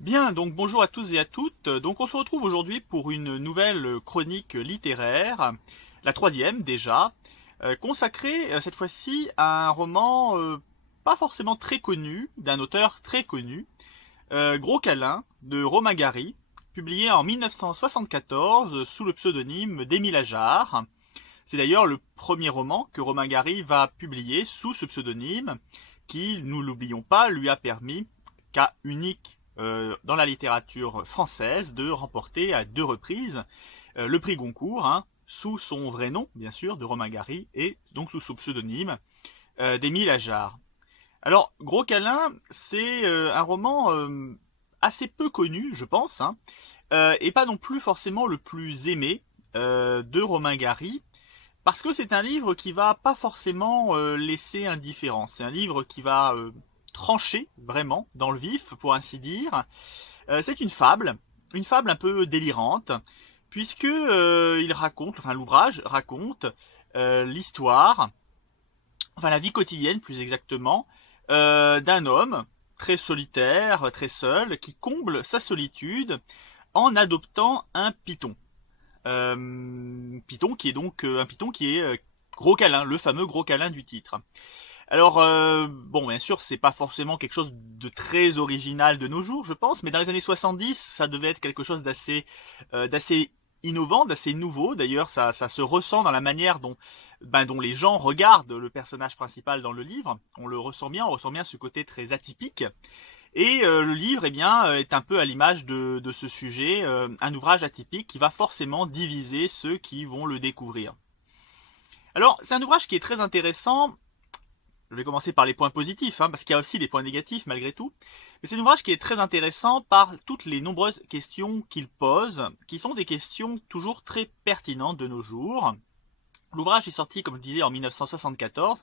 Bien, donc bonjour à tous et à toutes. Donc on se retrouve aujourd'hui pour une nouvelle chronique littéraire, la troisième déjà, consacrée cette fois-ci à un roman pas forcément très connu, d'un auteur très connu, Gros câlin, de Romain Gary, publié en 1974 sous le pseudonyme d'Émile Ajar. C'est d'ailleurs le premier roman que Romain Gary va publier sous ce pseudonyme, qui, nous l'oublions pas, lui a permis, cas unique dans la littérature française, de remporter à deux reprises le prix Goncourt, sous son vrai nom, bien sûr, de Romain Gary, et donc sous son pseudonyme d'Émile Ajar. Alors, Gros câlin, c'est un roman assez peu connu, je pense, et pas non plus forcément le plus aimé de Romain Gary, parce que c'est un livre qui va pas forcément laisser indifférent. C'est un livre qui va trancher vraiment dans le vif, pour ainsi dire. C'est une fable un peu délirante, puisque il raconte, enfin l'ouvrage raconte l'histoire, enfin la vie quotidienne plus exactement, d'un homme très solitaire, très seul, qui comble sa solitude en adoptant un python. Python qui est donc un python qui est Gros câlin, le fameux Gros câlin du titre. Alors bon, bien sûr, c'est pas forcément quelque chose de très original de nos jours, je pense, mais dans les années 70, ça devait être quelque chose d'assez innovant, d'assez nouveau. D'ailleurs, ça se ressent dans la manière dont les gens regardent le personnage principal dans le livre. On ressent bien ce côté très atypique. Et le livre, eh bien, est un peu à l'image de ce sujet, un ouvrage atypique qui va forcément diviser ceux qui vont le découvrir. Alors, c'est un ouvrage qui est très intéressant. Je vais commencer par les points positifs, parce qu'il y a aussi des points négatifs malgré tout. Mais c'est un ouvrage qui est très intéressant par toutes les nombreuses questions qu'il pose, qui sont des questions toujours très pertinentes de nos jours. L'ouvrage est sorti, comme je disais, en 1974.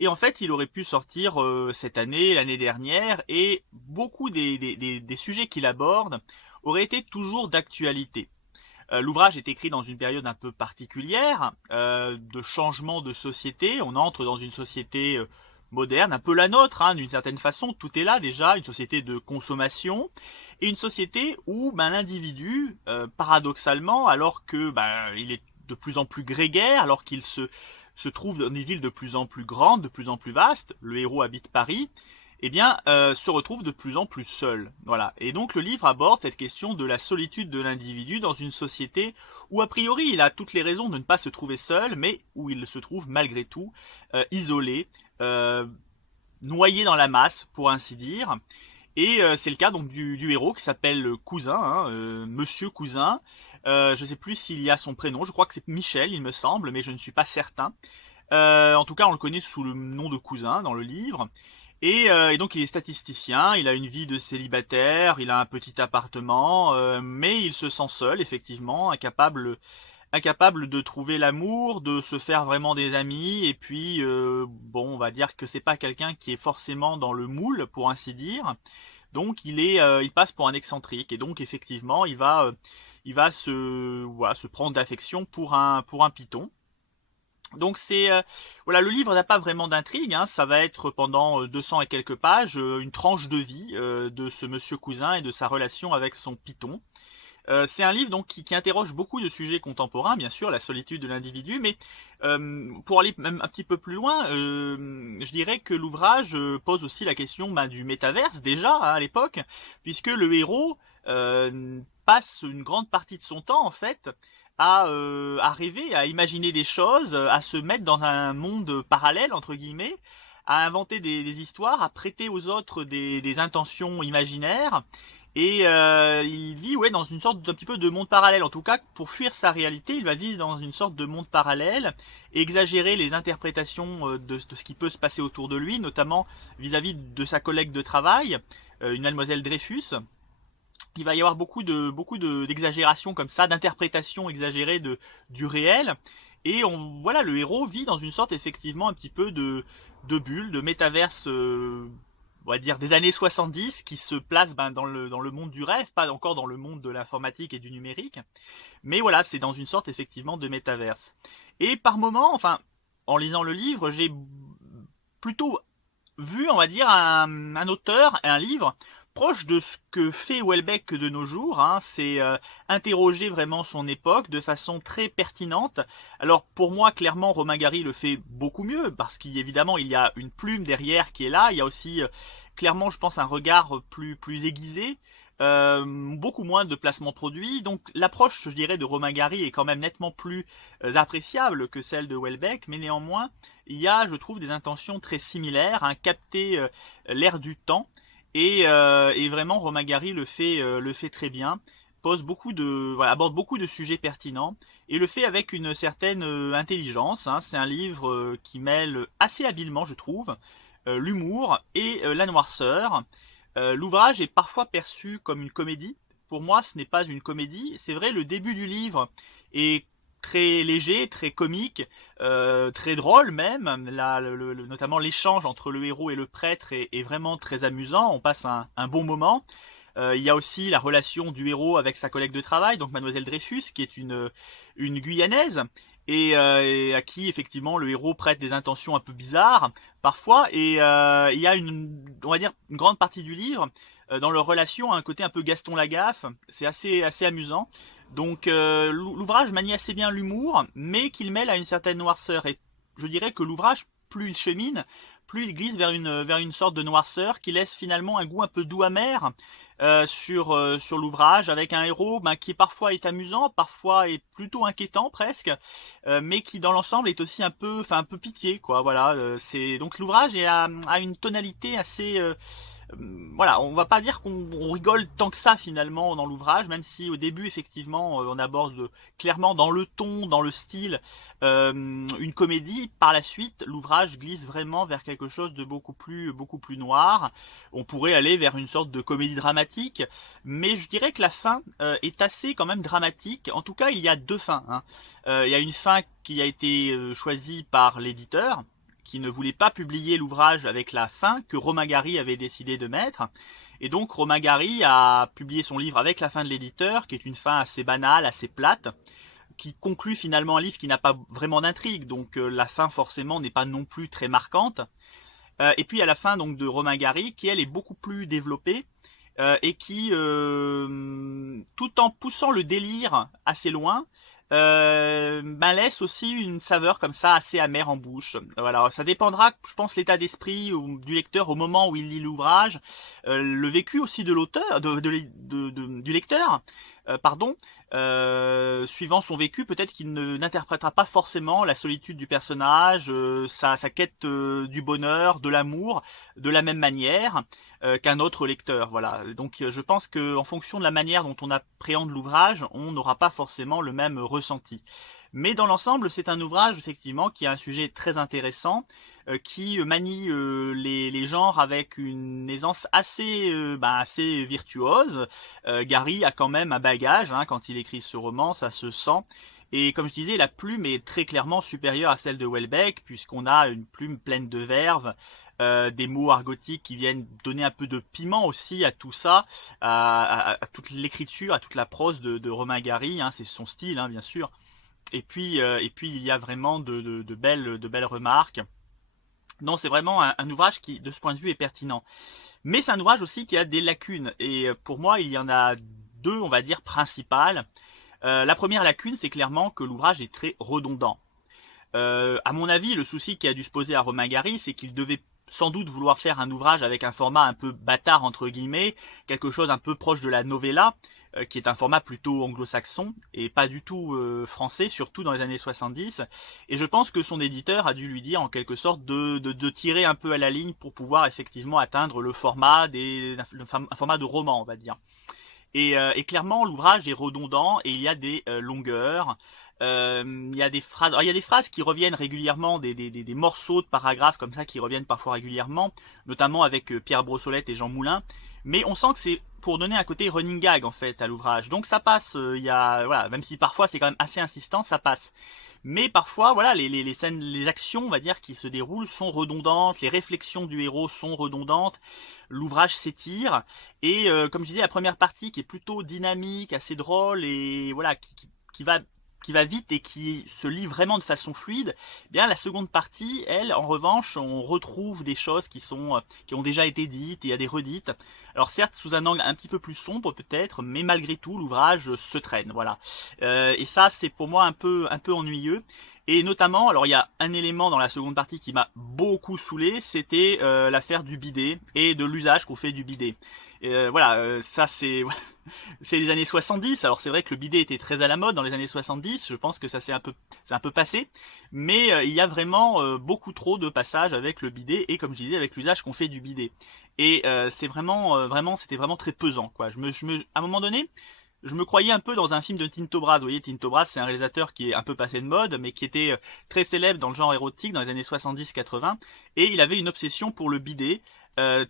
Et en fait, il aurait pu sortir cette année, l'année dernière, et beaucoup des sujets qu'il aborde auraient été toujours d'actualité. L'ouvrage est écrit dans une période un peu particulière, de changement de société. On entre dans une société moderne, un peu la nôtre, d'une certaine façon. Tout est là déjà, une société de consommation, et une société où l'individu, paradoxalement, alors que il est de plus en plus grégaire, alors qu'il se trouve dans des villes de plus en plus grandes, de plus en plus vastes, le héros habite Paris, se retrouve de plus en plus seul. Voilà. Et donc le livre aborde cette question de la solitude de l'individu dans une société où a priori il a toutes les raisons de ne pas se trouver seul, mais où il se trouve malgré tout isolé, euh, noyé dans la masse, pour ainsi dire. Et c'est le cas donc du héros qui s'appelle Cousin, Monsieur Cousin. Je ne sais plus s'il y a son prénom, je crois que c'est Michel, il me semble, mais je ne suis pas certain. En tout cas, on le connaît sous le nom de Cousin dans le livre. Et donc il est statisticien, il a une vie de célibataire, il a un petit appartement, mais il se sent seul, effectivement, incapable de trouver l'amour, de se faire vraiment des amis, et puis bon, on va dire que c'est pas quelqu'un qui est forcément dans le moule, pour ainsi dire. Donc il passe pour un excentrique, et donc effectivement, il va se prendre d'affection pour un python. Donc voilà, le livre n'a pas vraiment d'intrigue, ça va être pendant 200 et quelques pages une tranche de vie de ce monsieur Cousin et de sa relation avec son python. C'est un livre donc qui interroge beaucoup de sujets contemporains, bien sûr, la solitude de l'individu, mais pour aller même un petit peu plus loin, je dirais que l'ouvrage pose aussi la question du métaverse déjà à l'époque, puisque le héros passe une grande partie de son temps en fait à rêver, à imaginer des choses, à se mettre dans un monde parallèle entre guillemets, à inventer des histoires, à prêter aux autres des intentions imaginaires. Et il vit dans une sorte d'un petit peu de monde parallèle. En tout cas, pour fuir sa réalité, il va vivre dans une sorte de monde parallèle, exagérer les interprétations de ce qui peut se passer autour de lui, notamment vis-à-vis de sa collègue de travail, une mademoiselle Dreyfus. Il va y avoir d'exagérations comme ça, d'interprétations exagérées du réel. Et voilà, le héros vit dans une sorte effectivement un petit peu de bulle, de métaverse, on va dire des années 70, qui se place dans le monde du rêve, pas encore dans le monde de l'informatique et du numérique. Mais voilà, c'est dans une sorte effectivement de métaverse. Et par moments, enfin, en lisant le livre, j'ai plutôt vu, on va dire, un auteur, un livre, proche de ce que fait Houellebecq de nos jours, hein, c'est interroger vraiment son époque de façon très pertinente. Alors pour moi, clairement, Romain Gary le fait beaucoup mieux, parce qu'évidemment, il y a une plume derrière qui est là, il y a aussi clairement, je pense, un regard plus aiguisé, beaucoup moins de placement produit. Donc l'approche, je dirais, de Romain Gary est quand même nettement plus appréciable que celle de Houellebecq, mais néanmoins, il y a, je trouve, des intentions très similaires, hein, capter l'air du temps. Et vraiment, Romain Gary le fait très bien, pose beaucoup de, voilà, aborde beaucoup de sujets pertinents et le fait avec une certaine intelligence, hein. C'est un livre qui mêle assez habilement, je trouve, l'humour et la noirceur. L'ouvrage est parfois perçu comme une comédie. Pour moi, ce n'est pas une comédie. C'est vrai, le début du livre est très léger, très comique, très drôle même. Là, notamment l'échange entre le héros et le prêtre est vraiment très amusant. On passe un bon moment. Il y a aussi la relation du héros avec sa collègue de travail, donc Mademoiselle Dreyfus, qui est une Guyanaise, et à qui effectivement le héros prête des intentions un peu bizarres parfois. Et il y a on va dire, une grande partie du livre dans leur relation, un côté un peu Gaston Lagaffe. C'est assez amusant. Donc l'ouvrage manie assez bien l'humour, mais qu'il mêle à une certaine noirceur. Et je dirais que l'ouvrage, plus il chemine, plus il glisse vers une sorte de noirceur qui laisse finalement un goût un peu doux amer sur l'ouvrage, avec un héros qui parfois est amusant, parfois est plutôt inquiétant presque, mais qui dans l'ensemble est aussi un peu pitié, quoi. Voilà, c'est donc l'ouvrage a une tonalité assez voilà, on va pas dire qu'on rigole tant que ça finalement dans l'ouvrage, même si au début effectivement on aborde clairement dans le ton, dans le style, une comédie. Par la suite, l'ouvrage glisse vraiment vers quelque chose de beaucoup plus noir. On pourrait aller vers une sorte de comédie dramatique, mais je dirais que la fin est assez quand même dramatique. En tout cas, il y a deux fins, hein. Il y a une fin qui a été choisie par l'éditeur, qui ne voulait pas publier l'ouvrage avec la fin que Romain Gary avait décidé de mettre. Et donc Romain Gary a publié son livre avec la fin de l'éditeur, qui est une fin assez banale, assez plate, qui conclut finalement un livre qui n'a pas vraiment d'intrigue, donc la fin forcément n'est pas non plus très marquante. Et puis à la fin donc de Romain Gary, qui elle est beaucoup plus développée, et qui, tout en poussant le délire assez loin, laisse aussi une saveur comme ça assez amère en bouche. Voilà, ça dépendra, je pense, l'état d'esprit du lecteur au moment où il lit l'ouvrage, le vécu aussi de l'auteur, du lecteur, pardon. Suivant son vécu, peut-être qu'il n'interprétera pas forcément la solitude du personnage, sa quête du bonheur, de l'amour, de la même manière qu'un autre lecteur. Voilà. Donc je pense que en fonction de la manière dont on appréhende l'ouvrage, on n'aura pas forcément le même ressenti. Mais dans l'ensemble, c'est un ouvrage effectivement qui a un sujet très intéressant, qui manie les genres avec une aisance assez virtuose. Gary a quand même un bagage, hein, quand il écrit ce roman, ça se sent. Et comme je disais, la plume est très clairement supérieure à celle de Houellebecq, puisqu'on a une plume pleine de verve, des mots argotiques qui viennent donner un peu de piment aussi à tout ça, à toute l'écriture, à toute la prose de Romain Gary, hein, c'est son style, hein, bien sûr. Et puis il y a vraiment de belles remarques. Non, c'est vraiment un ouvrage qui, de ce point de vue, est pertinent. Mais c'est un ouvrage aussi qui a des lacunes. Et pour moi, il y en a deux, on va dire, principales. La première lacune, c'est clairement que l'ouvrage est très redondant. À mon avis, le souci qui a dû se poser à Romain Gary, c'est qu'il devait sans doute vouloir faire un ouvrage avec un format un peu bâtard entre guillemets, quelque chose un peu proche de la novella, qui est un format plutôt anglo-saxon et pas du tout français, surtout dans les années 70. Et je pense que son éditeur a dû lui dire en quelque sorte de tirer un peu à la ligne pour pouvoir effectivement atteindre le format un format de roman, on va dire. Et clairement, l'ouvrage est redondant et il y a des longueurs. Il y a des phrases, alors, il y a des phrases qui reviennent régulièrement, des morceaux de paragraphes comme ça qui reviennent parfois régulièrement, notamment avec Pierre Brossolette et Jean Moulin. Mais on sent que c'est pour donner un côté running gag en fait à l'ouvrage. Donc ça passe. Il y a voilà, même si parfois c'est quand même assez insistant, ça passe. Mais parfois, voilà, les scènes, les actions, on va dire, qui se déroulent sont redondantes, les réflexions du héros sont redondantes, l'ouvrage s'étire, et comme je disais, la première partie qui est plutôt dynamique, assez drôle, et voilà, qui va qui va vite et qui se lit vraiment de façon fluide. Eh bien la seconde partie, elle, en revanche, on retrouve des choses qui ont déjà été dites et il y a des redites. Alors certes sous un angle un petit peu plus sombre peut-être, mais malgré tout l'ouvrage se traîne, voilà. Et ça c'est pour moi un peu ennuyeux. Et notamment, alors il y a un élément dans la seconde partie qui m'a beaucoup saoulé, c'était l'affaire du bidet et de l'usage qu'on fait du bidet. Voilà, ça c'est c'est les années 70. Alors c'est vrai que le bidet était très à la mode dans les années 70. Je pense que ça c'est un peu passé, mais il y a vraiment beaucoup trop de passages avec le bidet et comme je disais avec l'usage qu'on fait du bidet. Et c'est vraiment, c'était vraiment très pesant, quoi. À un moment donné, je me croyais un peu dans un film de Tinto Brass. Vous voyez, Tinto Brass, c'est un réalisateur qui est un peu passé de mode, mais qui était très célèbre dans le genre érotique dans les années 70-80. Et il avait une obsession pour le bidet.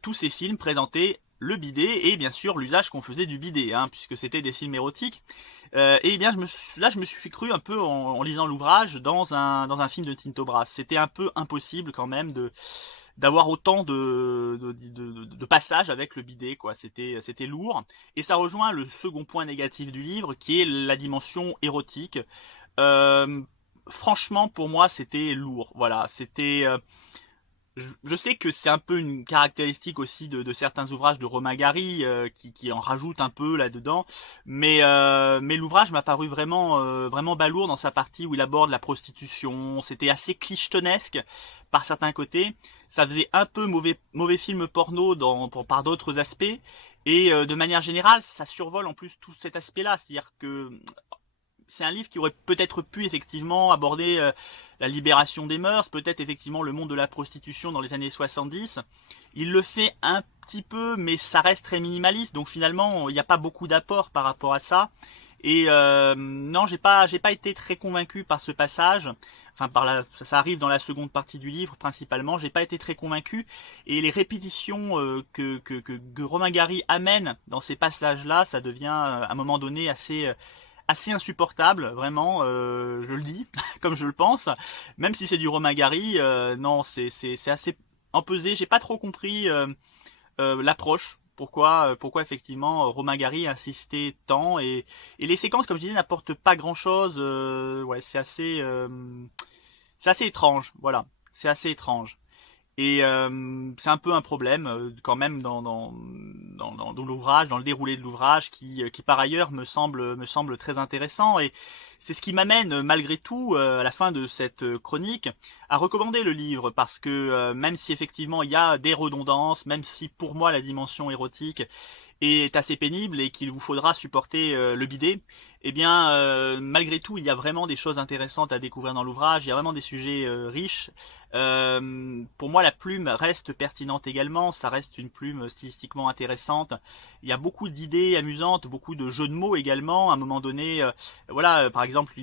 Tous ses films présentaient le bidet et bien sûr l'usage qu'on faisait du bidet, hein, puisque c'était des films érotiques. Et bien, là, je me suis cru un peu en lisant l'ouvrage dans un film de Tinto Brass. C'était un peu impossible quand même d'avoir autant de passages avec le bidet, quoi. C'était lourd. Et ça rejoint le second point négatif du livre, qui est la dimension érotique. Euh, Franchement, pour moi, c'était lourd. Voilà, je sais que c'est un peu une caractéristique aussi de certains ouvrages de Romain Gary qui en rajoutent un peu là-dedans, mais l'ouvrage m'a paru vraiment balourd dans sa partie où il aborde la prostitution. C'était assez clichetonnesque par certains côtés. Ça faisait un peu mauvais film porno par d'autres aspects. Et de manière générale, ça survole en plus tout cet aspect-là, c'est-à-dire que c'est un livre qui aurait peut-être pu effectivement aborder la libération des mœurs, peut-être effectivement le monde de la prostitution dans les années 70. Il le fait un petit peu, mais ça reste très minimaliste, donc finalement il n'y a pas beaucoup d'apport par rapport à ça. Et non, j'ai pas été très convaincu par ce passage. Enfin, ça arrive dans la seconde partie du livre principalement. J'ai pas été très convaincu. Et les répétitions que Romain Gary amène dans ces passages-là, ça devient à un moment donné assez insupportable, vraiment, je le dis, comme je le pense, même si c'est du Romain Gary, non, c'est assez empesé, j'ai pas trop compris l'approche, pourquoi effectivement Romain Gary insistait tant, et les séquences, comme je disais, n'apportent pas grand-chose, ouais, c'est assez étrange, voilà, c'est assez étrange. Et c'est un peu un problème quand même dans l'ouvrage, dans le déroulé de l'ouvrage, qui par ailleurs me semble très intéressant. Et c'est ce qui m'amène malgré tout, à la fin de cette chronique, à recommander le livre, parce que même si effectivement il y a des redondances, même si pour moi la dimension érotique est assez pénible et qu'il vous faudra supporter le bidet, eh bien malgré tout il y a vraiment des choses intéressantes à découvrir dans l'ouvrage, il y a vraiment des sujets riches. Pour moi la plume reste pertinente également, ça reste une plume stylistiquement intéressante, il y a beaucoup d'idées amusantes, beaucoup de jeux de mots également, à un moment donné, voilà, par exemple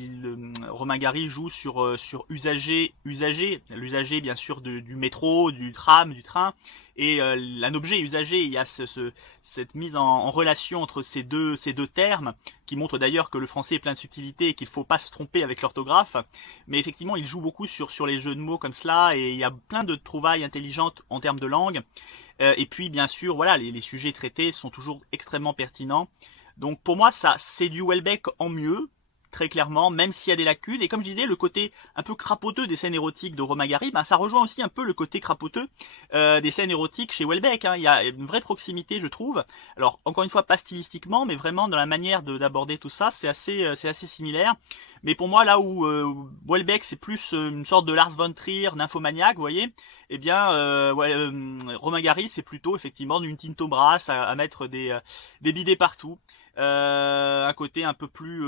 Romain Gary joue sur usager, l'usager bien sûr du métro, du tram, du train, et un objet usagé, il y a cette mise en relation entre ces deux termes, qui montre d'ailleurs que le français est plein de subtilités et qu'il ne faut pas se tromper avec l'orthographe. Mais effectivement, il joue beaucoup sur les jeux de mots comme cela, et il y a plein de trouvailles intelligentes en termes de langue. Et puis, bien sûr, voilà, les sujets traités sont toujours extrêmement pertinents. Donc pour moi, ça, c'est du Houellebecq en mieux, très clairement, même s'il y a des lacunes. Et comme je disais, le côté un peu crapoteux des scènes érotiques de Romain Gary, ben, ça rejoint aussi un peu le côté crapoteux des scènes érotiques chez Houellebecq, hein. Il y a une vraie proximité, je trouve. Alors, encore une fois, pas stylistiquement, mais vraiment dans la manière d'aborder tout ça, c'est assez similaire. Mais pour moi, là où Houellebecq, c'est plus une sorte de Lars von Trier, nymphomaniaque, vous voyez, eh bien, ouais, Romain Gary, c'est plutôt effectivement d'une Tinto Brass à mettre des bidets partout. Un côté un peu plus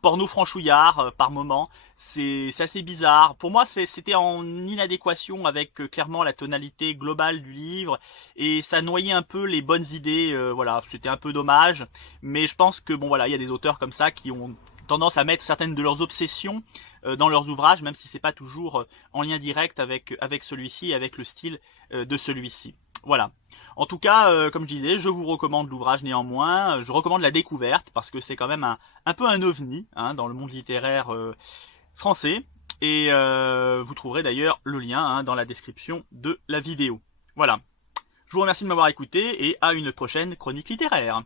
porno franchouillard par moment. C'est assez bizarre. Pour moi, c'était en inadéquation avec clairement la tonalité globale du livre, et ça noyait un peu les bonnes idées. Voilà, c'était un peu dommage. Mais je pense que bon, voilà, il y a des auteurs comme ça qui ont tendance à mettre certaines de leurs obsessions dans leurs ouvrages, même si c'est pas toujours en lien direct avec celui-ci, avec le style de celui-ci. Voilà. En tout cas, comme je disais, je vous recommande l'ouvrage néanmoins. Je recommande la découverte parce que c'est quand même un peu un ovni, hein, dans le monde littéraire français. Et vous trouverez d'ailleurs le lien, hein, dans la description de la vidéo. Voilà. Je vous remercie de m'avoir écouté et à une prochaine chronique littéraire.